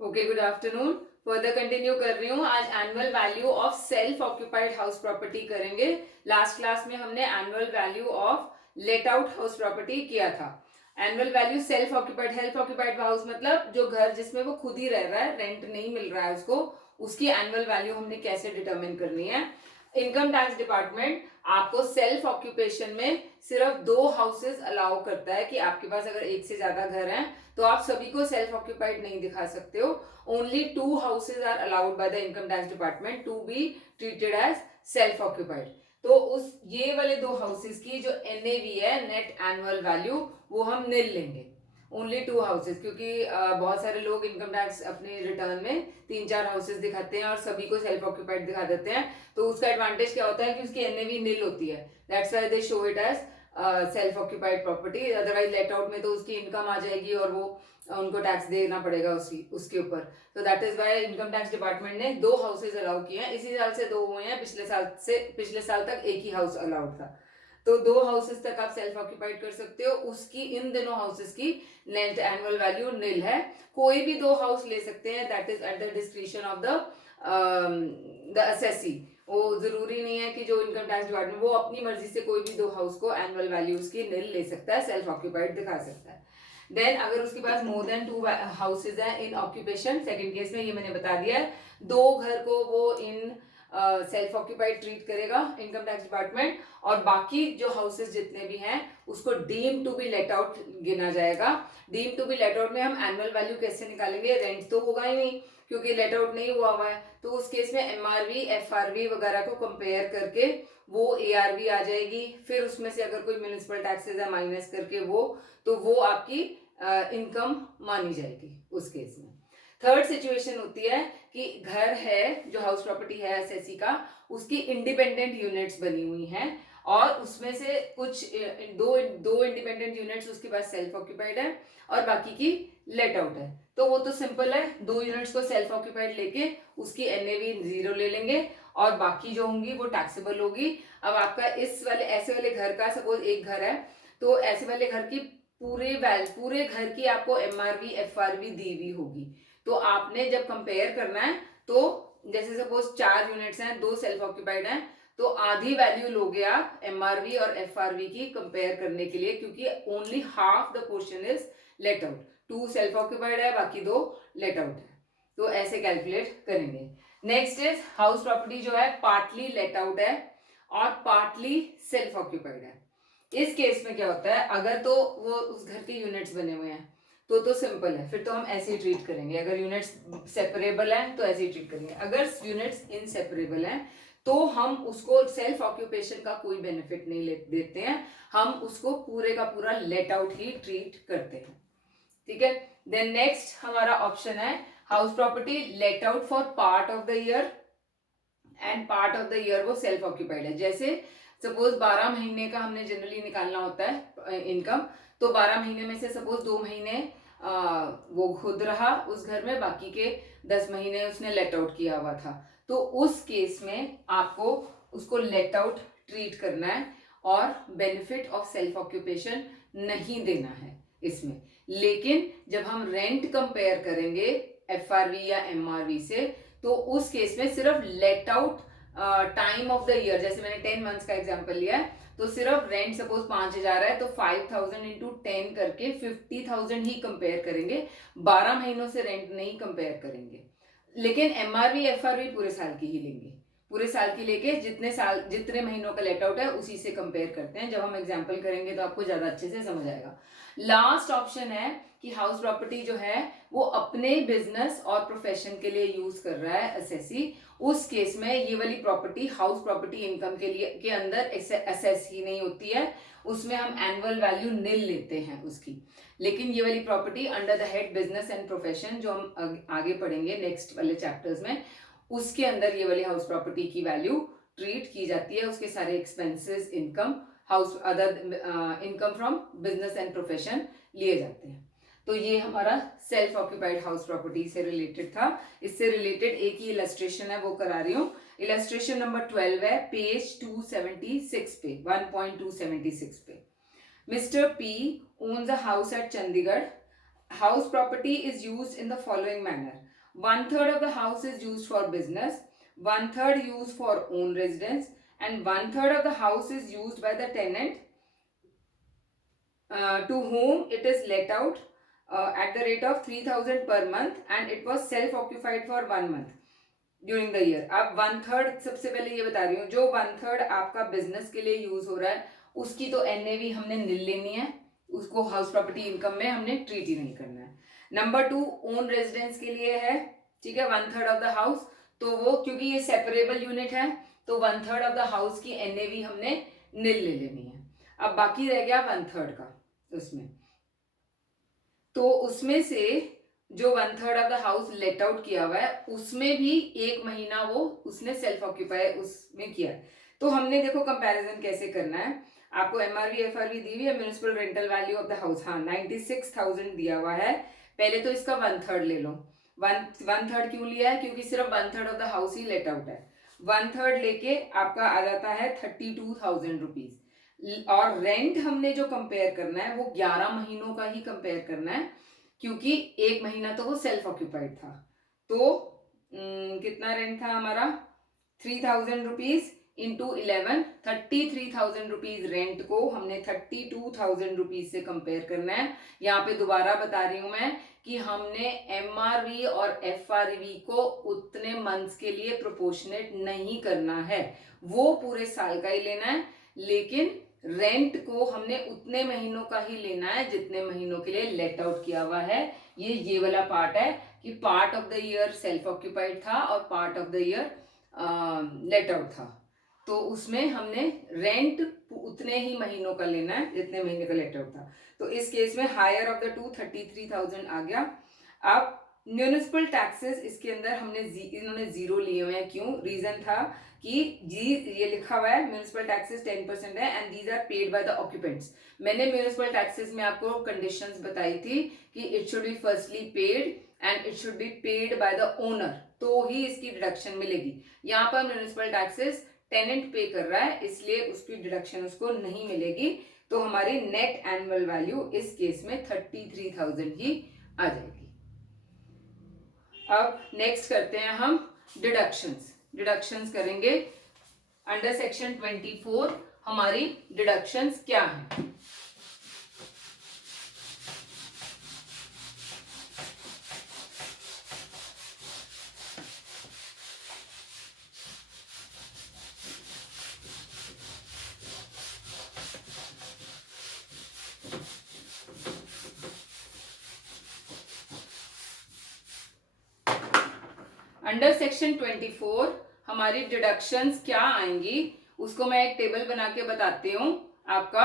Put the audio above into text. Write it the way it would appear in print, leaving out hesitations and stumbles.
Okay, good afternoon. Further continue कर रही हूँ। आज annual value of self occupied house property करेंगे। लास्ट क्लास में हमने annual value of let out house property किया था। Annual value self occupied house मतलब जो घर जिसमें वो खुद ही रह रहा है, रेंट नहीं मिल रहा है उसको, उसकी एनुअल वैल्यू हमने कैसे डिटरमिन करनी है। इनकम टैक्स डिपार्टमेंट आपको सेल्फ ऑक्यूपेशन में सिर्फ 2 हाउसेस अलाउ करता है कि आपके पास अगर एक से ज्यादा घर हैं तो आप सभी को सेल्फ ऑक्यूपाइड नहीं दिखा सकते हो। Only 2 houses are allowed by the income tax department to be treated as self occupied. तो उस ये वाले 2 हाउसेज की जो एनएवी है, नेट एनुअल वैल्यू, वो हम निल लेंगे। ओनली 2 हाउसेज, क्योंकि बहुत सारे लोग इनकम टैक्स अपने रिटर्न में 3-4 हाउसेज दिखाते हैं और सभी को सेल्फ ऑक्यूपाइड दिखा देते हैं। तो उसका एडवांटेज क्या होता है कि उसकी एनएवी निल होती है। That's why they show it as self occupied property. Otherwise let out में तो उसकी इनकम आ जाएगी और वो उनको टैक्स देना पड़ेगा उसके ऊपर। तो that is why income tax department ने 2 हाउसेज अलाउ किए हैं। इसी साल से 2 हुए हैं, पिछले साल तक एक ही हाउस अलाउड था। तो 2 हाउसेज तक आप सेल्फ ऑक्यूपाइड कर सकते हो। उसकी इन दोनों हाउसेज की नेट एनुअल वैल्यू निल है। कोई भी 2 हाउस ले सकते हैं, that is at the discretion of the assessee. वो जरूरी नहीं है कि जो इनकम टैक्स डिपार्टमेंट वो अपनी मर्जी से कोई भी 2 हाउस को एनुअल वैल्यूज की निल ले सकता है, सेल्फ ऑक्यूपाइड दिखा सकता है। देन अगर उसके पास मोर देन 2 हाउसेज है इन ऑक्यूपेशन, सेकंड केस में ये मैंने बता दिया है, 2 घर को वो इन सेल्फ ऑक्यूपाइड ट्रीट करेगा इनकम टैक्स डिपार्टमेंट, और बाकी जो हाउसेज जितने भी हैं उसको deem to be let out गिना जाएगा। Deem to be let out में हम एनुअल वैल्यू कैसे निकालेंगे? रेंट तो होगा ही नहीं क्योंकि लेट आउट नहीं हुआ है। तो उस केस में एमआरवी, एफआरवी वगैरह को कंपेयर करके वो एआरवी आ जाएगी। फिर उसमें से अगर कोई म्युनिसिपल टैक्सेस है माइनस करके वो आपकी इनकम मानी जाएगी उस केस में। थर्ड सिचुएशन होती है कि घर है, जो हाउस प्रॉपर्टी है एसएससी का, उसकी इंडिपेंडेंट यूनिट्स बनी हुई हैं और उसमें से कुछ दो इंडिपेंडेंट यूनिट्स उसके पास सेल्फ ऑक्यूपाइड है और बाकी की लेट आउट है। तो वो तो सिंपल है, 2 यूनिट्स को सेल्फ ऑक्यूपाइड लेके उसकी एनएवी 0 ले लेंगे और बाकी जो होंगी वो टैक्सेबल होगी। अब आपका इस वाले ऐसे वाले घर का सपोज एक घर है, तो ऐसे वाले घर की पूरे घर की आपको एमआरवी, एफआरवी दी हुई होगी। तो आपने जब कंपेयर करना है तो जैसे सपोज 4 यूनिट्स हैं, 2 सेल्फ ऑक्यूपाइड हैं, तो आधी वैल्यू लोगे आप एमआरवी और एफआरवी की कंपेयर करने के लिए, क्योंकि only half the portion is let out. 2 self occupied है, बाकी 2 लेट आउट है। तो ऐसे कैलकुलेट करेंगे। नेक्स्ट इज हाउस प्रॉपर्टी जो है पार्टली लेट आउट है और पार्टली सेल्फ ऑक्यूपाइड है। इस केस में क्या होता है, अगर तो वो उस घर के यूनिट्स बने हुए हैं तो सिंपल है, फिर तो हम ऐसे ही ट्रीट करेंगे। अगर यूनिट्स सेपरेबल हैं तो ऐसे ही ट्रीट करेंगे। अगर यूनिट्स इनसेपरेबल हैं तो हम उसको सेल्फ ऑक्यूपेशन का कोई बेनिफिट नहीं देते हैं, हम उसको पूरे का पूरा लेट आउट ही ट्रीट करते हैं। ठीक है। देन नेक्स्ट हमारा ऑप्शन है house property let out for part of the year and part of the year वो सेल्फ ऑक्यूपाइड है। जैसे सपोज 12 महीने का हमने जनरली निकालना होता है इनकम, तो 12 महीने में से सपोज 2 महीने वो खुद रहा उस घर में, बाकी के 10 महीने उसने लेट आउट किया हुआ था। तो उस केस में आपको उसको लेट आउट ट्रीट करना है और बेनिफिट ऑफ सेल्फ ऑक्यूपेशन नहीं देना है इसमें। लेकिन जब हम रेंट कंपेयर करेंगे एफआरवी या एमआरवी से, तो उस केस में सिर्फ let out time of the year, जैसे मैंने 10 मंथ्स का एग्जांपल लिया है, तो सिर्फ रेंट सपोज 5,000 है तो 5,000 इंटू 10 करके 50,000 ही कंपेयर करेंगे, 12 महीनों से रेंट नहीं कंपेयर करेंगे। लेकिन एमआरवी एफआरवी पूरे साल की ही लेंगे, पूरे साल की लेके जितने महीनों का लेट आउट है उसी से कंपेयर करते हैं। जब हम एग्जांपल करेंगे तो आपको ज्यादा अच्छे से समझ आएगा। लास्ट ऑप्शन है कि हाउस प्रॉपर्टी जो है वो अपने बिजनेस और प्रोफेशन के लिए यूज कर रहा है असेसी। उस केस में ये वाली प्रॉपर्टी हाउस प्रॉपर्टी इनकम के अंदर असेस ही नहीं होती है, उसमें हम एनुअल वैल्यू निल लेते हैं उसकी। लेकिन ये वाली property under the head business and profession, जो हम आगे पढ़ेंगे नेक्स्ट वाले चैप्टर्स में, उसके अंदर ये वाली हाउस प्रॉपर्टी की वैल्यू ट्रीट की जाती है। उसके सारे expenses, income, house other income from business and profession लिए जाते हैं। तो ये हमारा सेल्फ ऑक्यूपाइड हाउस प्रॉपर्टी से रिलेटेड था। इससे रिलेटेड एक ही इलस्ट्रेशन है वो करा रही हूँ। इलस्ट्रेशन नंबर 12 है, पेज 276 पे, 1.276 पे। Mister P owns a house at Chandigarh house property is used in the following manner. 1/3 of the house is used for business, 1/3 used for own residence, and 1/3 of the house is used by the tenant to whom it is let out at the rate of 3,000 per month, and it was self-occupied for 1 month during the year. अब 1/3 सबसे पहले ये बता रही हूँ, जो 1/3 आपका business के लिए यूज हो रहा है उसकी तो एनएवी हमने नील लेनी है, उसको हाउस प्रॉपर्टी इनकम में हमने ट्रीट ही नहीं करना है. नंबर 2 ओन रेजिडेंस के लिए है, ठीक है, 1/3 ऑफ द हाउस. तो वो क्योंकि ये सेपरेबल यूनिट है तो 1/3 ऑफ द हाउस की एनएवी हमने नील ले लेनी है. अब बाकी रह गया 1/3 का उसमें, तो उसमें से जो 1/3 of the house let out किया हुआ है उसमें भी 1 महीना वो उसने सेल्फ ऑक्यूपाई उसमें किया है. तो हमने देखो कंपैरिजन कैसे करना है. आपको एमआरवी एफआरवी दी हुई है, municipal rental value of the house, हाँ 96,000 दिया हुआ है. पहले तो इसका 1/3 ले लो. 1/3 क्यों लिया है? क्योंकि सिर्फ 1/3 of the house he let out है. 1/3 लेके आपका आ जाता है 32,000 रुपीज. और रेंट हमने जो कंपेयर करना है वो 11 महीनों का ही कंपेयर करना है, क्योंकि 1 महीना तो वो सेल्फ ऑक्यूपाइड था. तो कितना रेंट था हमारा? 3,000 रुपीज इंटू 11, 33,000 रुपीज रेंट को हमने 32,000 रुपीज से कंपेयर करना है. यहाँ पे दोबारा बता रही हूं मैं कि हमने एमआरवी और एफआरवी को उतने मंथ्स के लिए प्रोपोर्शनेट नहीं करना है, वो पूरे साल का ही लेना है. लेकिन रेंट को हमने उतने महीनों का ही लेना है जितने महीनों के लिए लेट आउट किया हुआ है. ये वाला पार्ट है कि part of the year self occupied था और part of the year let out था. तो उसमें हमने रेंट उतने ही महीनों का लेना है जितने महीने का लेट आउट था. तो इस केस में हायर ऑफ द 33,000 आ गया. अब म्यूनिसिपल टैक्सेस इसके अंदर हमने इन्होंने 0 लिए हुए हैं. क्यों? रीजन था कि जी ये लिखा हुआ है म्यूनिसिपल टैक्सेस 10% है and these are paid by the occupants. मैंने म्यूनिसिपल टैक्सेस में आपको कंडीशंस बताई थी कि it should be firstly paid and it should be paid by the owner, तो ही इसकी डिडक्शन मिलेगी. यहाँ पर म्यूनिसिपल टैक्सेस टेनेंट पे कर रहा है इसलिए उसकी डिडक्शन उसको नहीं मिलेगी. तो हमारी नेट एनुअल वैल्यू इस केस में 33,000 ही आ जाएगी. अब नेक्स्ट करते हैं हम डिडक्शंस करेंगे. अंडर सेक्शन 24 हमारी डिडक्शंस क्या है? अंडर सेक्शन 24 हमारी डिडक्शंस क्या आएंगी उसको मैं एक टेबल बना के बताती हूँ. आपका